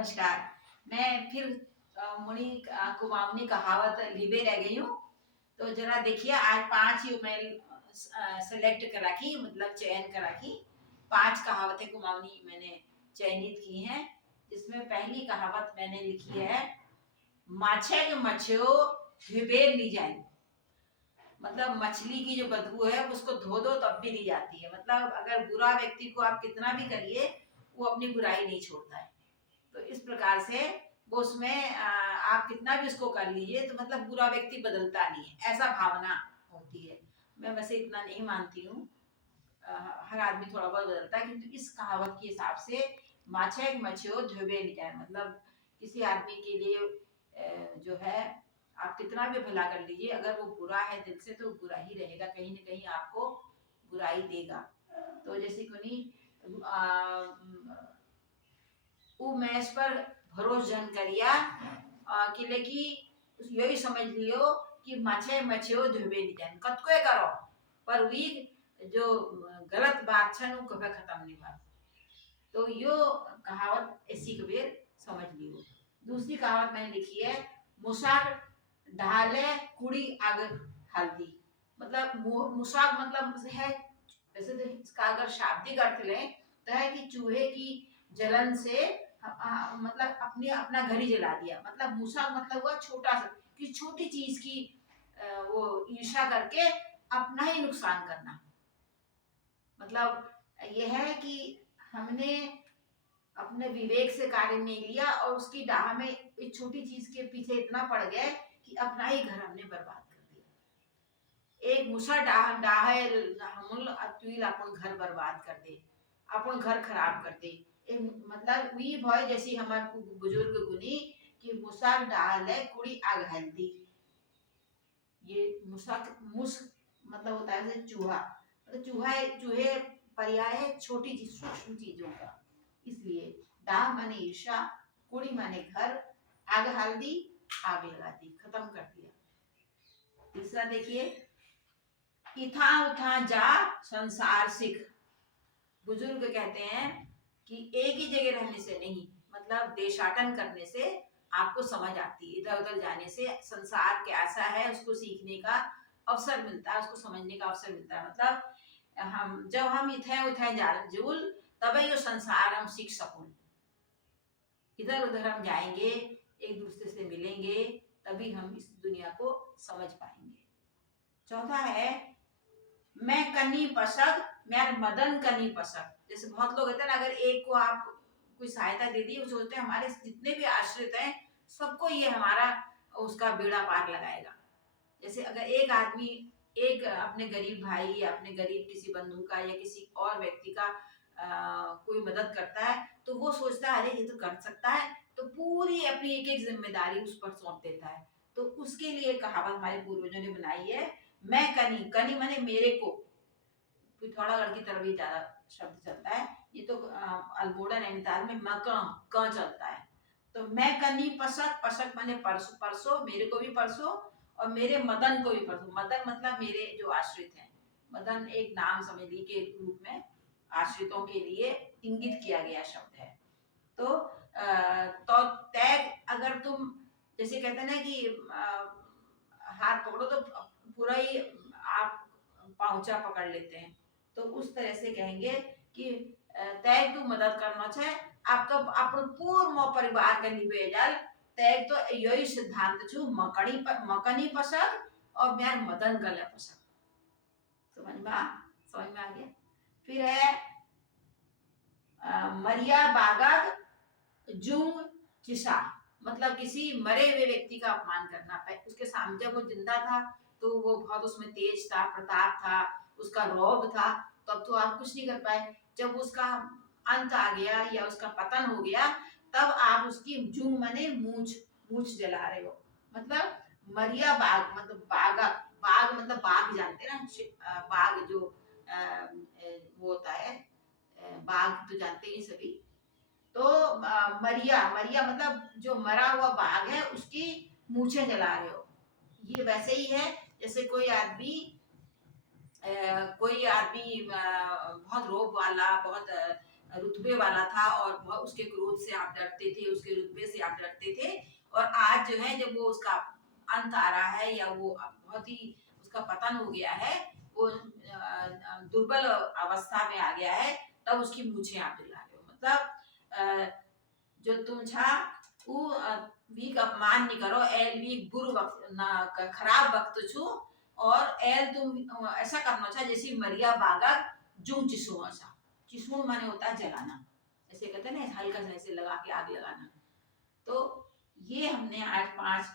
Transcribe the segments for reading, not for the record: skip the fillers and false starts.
नमस्कार। मैं फिर मुनि कुमाऊनी कहावत लिबे रह गई हूँ। तो जरा देखिए, आज 5 ही मैं सेलेक्ट करा की, मतलब चयन करा की 5 कहावतें कुमाऊनी मैंने चयनित की हैं। जिसमें पहली कहावत मैंने लिखी है, माछेग मछ्यो धिबेर नी जाए। मतलब मछली की जो बदबू है उसको धो दो तब भी नहीं जाती है। मतलब अगर बुरा व्यक्ति को आप कितना भी करिए, वो अपनी बुराई नहीं छोड़ता है। तो इस प्रकार से वो उसमें आप कितना भी उसको कर लीजिए तो मतलब बुरा व्यक्ति बदलता नहीं है, ऐसा भावना होती है। मैं वैसे इतना नहीं मानती हूँ। हर आदमी थोड़ा बहुत बदलता है, किंतु इस कहावत के हिसाब से माछे मछियो धोबे नहीं जाए। मतलब किसी आदमी के लिए जो है, आप कितना भी भला कर लीजिए, अगर वो बुरा है दिल से तो बुरा ही रहेगा, कहीं ना कहीं आपको बुराई देगा। तो जैसे कोनी उमेश पर भरोस जन करिया, किले की यही समझ लियो कि माछे मछियो धोबे नहीं जाए। कतको करो पर वी जो गलत बात छन वो कभी खत्म नहीं हुआ। तो यो कहावत ऐसी कबीर समझ लियो। दूसरी कहावत मैंने लिखी है, मुसाक ढाले कुड़ी आग हल्दी। मतलब मुसाक मतलब है, वैसे तो इसका अगर शाब्दिक अर्थ लें तो है कि चूहे की जलन से मतलब अपने अपना घर ही जला दिया। मतलब मूसा मतलब हुआ छोटा सा, कि छोटी चीज की वो ईर्ष्या करके अपना ही नुकसान करना। मतलब यह है कि हमने अपने विवेक से कार्य नहीं लिया और उसकी डाह में एक छोटी चीज के पीछे इतना पड़ गए कि अपना ही घर हमने बर्बाद कर दिया। एक मुसा डाह डाहे हमल अतुल अपन घर बर्बाद कर दे, अपन घर खराब कर दे। मतलब वी भय जैसी हमार बुजुर्ग गुनी कि मुसाक डाले कुड़ी आग हल्दी। ये मुसाक मुस मतलब होता है जैसे चूहा, मतलब चूहे पर्याय है छोटी चीज सूक्ष्म चीजों का। इसलिए डाह माने ईर्षा, कुड़ी माने घर, आग हल्दी आग लगा दी, खत्म कर दिया। तीसरा देखिए, इथा उठा जा संसार सिख। बुजुर्ग कहते हैं कि एक ही जगह रहने से नहीं, मतलब देशाटन करने से आपको समझ आती है। इधर उधर जाने से संसार कैसा है उसको सीखने का अवसर मिलता है, उसको समझने का अवसर मिलता है। मतलब हम जब हम इथे उथे जुल तभी यो संसार हम सीख सकूं। इधर उधर हम जाएंगे, एक दूसरे से मिलेंगे, तभी हम इस दुनिया को समझ पाएंगे। चौथा है, मैं कनी पसक मैं मदन कनी पसक। जैसे बहुत लोग कहते हैं ना, अगर एक को आप कोई सहायता दे दी, वो सोचते हैं हमारे जितने भी आश्रित हैं सबको ये हमारा उसका बेड़ा पार लगाएगा। जैसे अगर एक आदमी एक अपने गरीब भाई या अपने गरीब किसी बंधु का या किसी और व्यक्ति का कोई मदद करता है, तो वो सोचता है अरे ये तो कर सकता है, तो पूरी अपनी एक एक जिम्मेदारी उस पर सौंप देता है। तो उसके लिए कहावत हमारे पूर्वजों ने बनाई है, मैं कनी कनी माने मेरे को। पिथौरागढ़ की तरफ ही ज्यादा शब्द चलता है, ये तो अल्मोड़ा नैनीताल में क चलता है। तो मैं कनी पसक, पसक माने परसों, परसों मेरे को भी परसों और मेरे मदन को भी परसों। मदन मतलब मेरे जो आश्रित हैं। मदन एक नाम समझ ली के रूप में आश्रितों के लिए इंगित किया गया शब्द है। तो तैग, अगर तुम जैसे कहते हैं ना कि हाथ पकड़ो तो पूरा ही आप पांचा पकड़ लेते हैं, तो उस तरह से कहेंगे कि तैग तू मदद करना चाहे आपका अपन पूर्ण परिवार के निवेदन। तैग तो यही सिद्धांत छु, मकनी पसक और म्यार मदन गले पसक। समझ में आ गया। फिर है मरिया बागक जुंग चिसा। मतलब किसी मरे हुए व्यक्ति का अपमान करना। उसके सामने जब वो जिंदा था तो वो बहुत उसमें तेज था, प्रताप था, उसका रौब था, तब तो आप कुछ नहीं कर पाए। जब उसका अंत आ गया या उसका पतन हो गया, तब आप उसकी जुंग माने मूछ, मूछ जला रहे हो। मतलब मरिया बाग मतलब बागक, बाग मतलब बाघ जानते हैं ना, बाघ जो वो होता है, बाघ तो जानते ही सभी। तो मरिया मरिया मतलब जो मरा हुआ बाघ है उसकी मूछें जला रहे हो। ये वैसे ही है जैसे कोई आदमी बहुत रोब वाला, बहुत रुतबे वाला था और उसके क्रोध से आप डरते थे, उसके रुतबे से आप डरते थे। और आज जो है जब वो उसका अंत आ रहा है या वो बहुत ही उसका पतन हो गया है, वो दुर्बल अवस्था में आ गया है, तब उसकी मूछें आप दिला रहे हो। मतलब जो तुम छा वो वीक अपमान नहीं करो, एल वीक बुरु वक्त ना खराब वक्त छु। और एल तुम ऐसा करना चाहिए जैसे मरिया बागा जू चिसू ऐसा। चिसूण माने होता है जलाना, ऐसे कहते हैं ना, हल्का सा ऐसे लगा के आग लगाना। तो ये हमने आज 5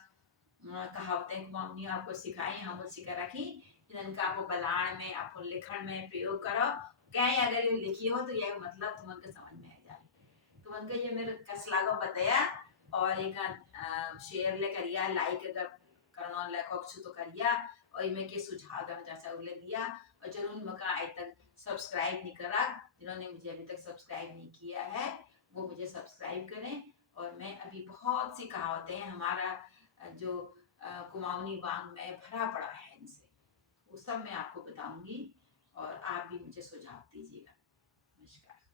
कहावतें मम्मी आपको सिखाई, हम सिखा रखी, जिनका आप बलाण में आप लिखण में प्रयोग करो। कहीं अगर ये लिखी हो तो यह मतलब तुमको समझ में आ जाए। तुमको ये मेरे कस लागो बताया। और एक शेयर ले करिया, लाइक अगर करना लेखक छु तो करिया। और इनमें के सुझाव जैसा उल्ले दिया। और जरूर मका आज तक सब्सक्राइब नहीं करा, जिन्होंने मुझे अभी तक सब्सक्राइब नहीं किया है वो मुझे सब्सक्राइब करें। और मैं अभी बहुत सी कहावतें हैं, हमारा जो कुमाऊनी बांग में भरा पड़ा है इनसे, वो सब मैं आपको बताऊंगी और आप भी मुझे सुझाव दीजिएगा। नमस्कार।